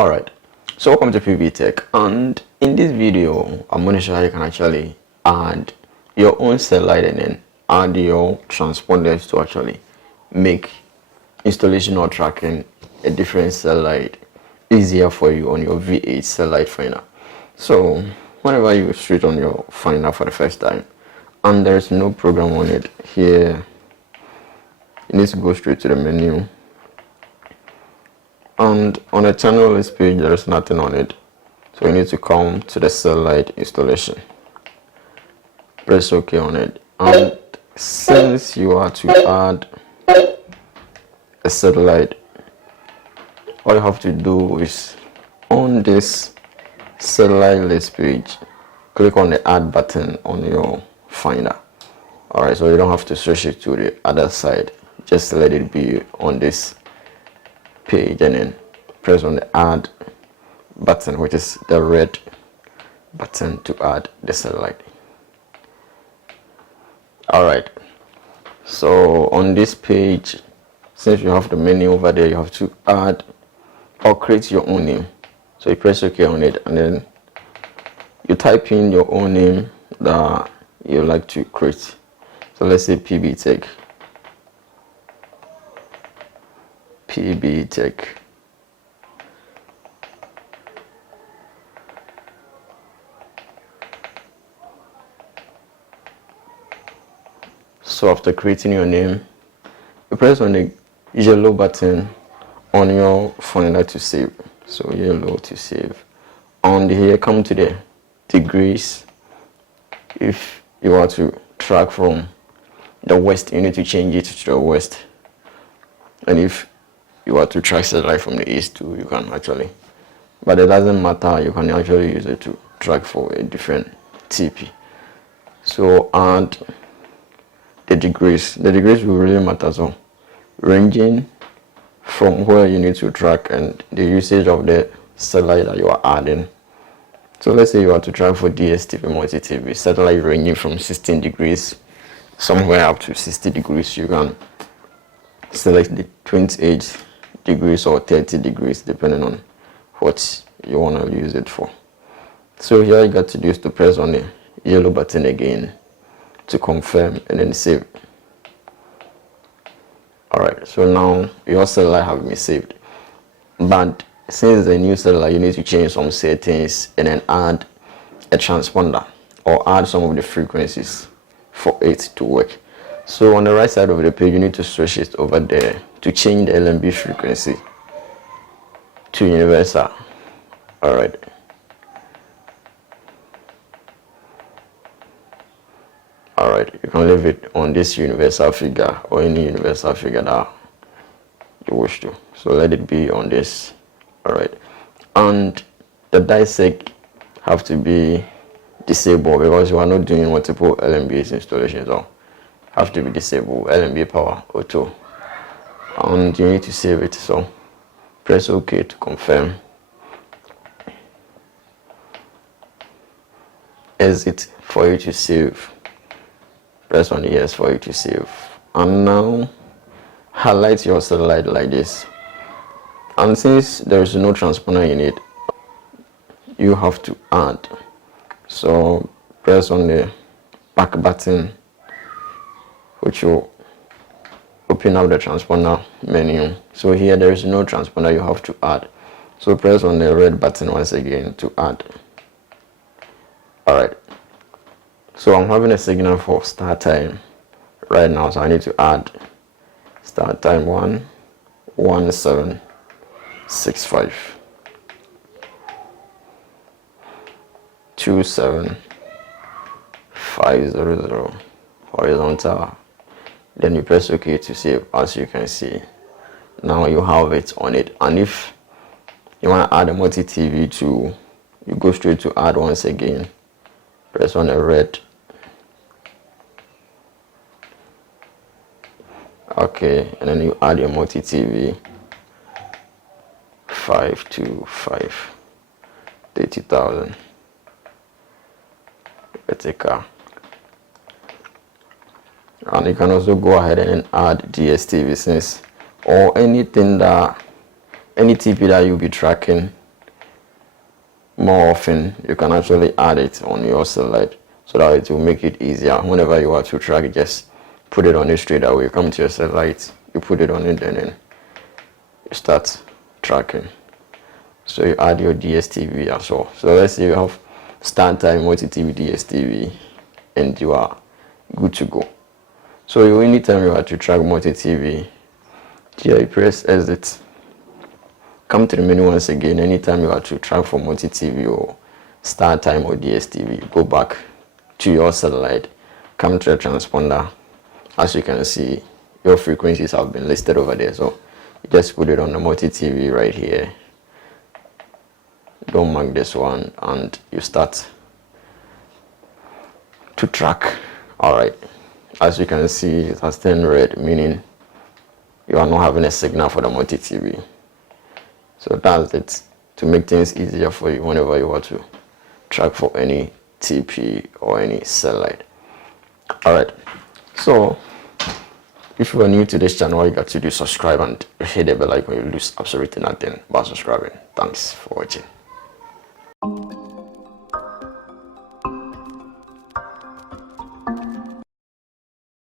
Alright, so welcome to Pbteck, and in this video I'm going to show how you can actually add your own cell light and then add your transponders to actually make installation or tracking a different cell light easier for you on your V8 cell light finder. So whenever you switch on your finder for the first time and there's no program on it, here you need to go straight to the menu. And on the channel list page, there is nothing on it. So you need to come to the cell light installation. Press OK on it. And since you are to add a satellite, all you have to do is on this satellite list page, click on the add button on your finder. Alright, so you don't have to switch it to the other side. Just let it be on this page and then press on the add button, which is the red button to add the satellite. Alright, so on this page, since you have the menu over there, you have to add or create your own name. So you press OK on it and then you type in your own name that you like to create. So let's say Pbteck. Pbteck. So after creating your name, you press on the yellow button on your finder to save. So yellow to save. And here come to the degrees. If you want to track from the west, you need to change it to the west. And if you want to track satellite from the east too, you can actually, but it doesn't matter, you can actually use it to track for a different TP. So add the degrees will really matter. So ranging from where you need to track and the usage of the satellite that you are adding. So let's say you want to track for DSTV multi-TV satellite ranging from 16 degrees somewhere up to 60 degrees. You can select the 28 degrees or 30 degrees depending on what you want to use it for. So here you got to do is to press on the yellow button again to confirm and then save. Alright, so now your satellite have been saved, but since the new satellite, you need to change some settings and then add a transponder or add some of the frequencies for it to work. So on the right side of the page, you need to switch it over there to change the LMB frequency to universal. Alright. Alright, you can leave it on this universal figure or any universal figure that you wish to. So let it be on this. Alright. And the dissect have to be disabled because you are not doing multiple LMBs installations, or have to be disabled. LMB power auto. And you need to save it. So press OK to confirm. Exit for you to save. Press on the yes for you to save. And now highlight your satellite like this. And since there is no transponder in it, you have to add. So press on the back button, which will open up the transponder menu. So here there is no transponder, you have to add. So press on the red button once again to add. Alright. So I'm having a signal for start time right now, so I need to add start time 1:17:65 27500 horizontal. Then you press OK to save. As you can see, now you have it on it. And if you want to add a multi-TV to, you go straight to add once again. Press on the red. Okay, and then you add your multi-TV 525 30,000 Pbteck. And you can also go ahead and add DSTV since, or anything that, any TP that you'll be tracking more often, you can actually add it on your satellite so that it will make it easier. Whenever you want to track it, just put it on it straight away. You come to your satellite, you put it on it, and then you start tracking. So you add your DSTV as well. So let's say you have StarTime, multi-TV, DSTV, and you are good to go. So anytime you have to track multi-TV, here you press exit. Come to the menu once again. Anytime you have to track for multi-TV or StarTime or DSTV, go back to your satellite, come to the transponder. As you can see, your frequencies have been listed over there. So you just put it on the multi-TV right here. Don't mark this one, and you start to track. All right, as you can see, it has turned red, meaning you are not having a signal for the multi-TV. So that's it, to make things easier for you whenever you want to track for any TP or any satellite. All right, so if you are new to this channel, all you got to do is subscribe and hit the bell icon. You lose absolutely nothing by subscribing. Thanks for watching.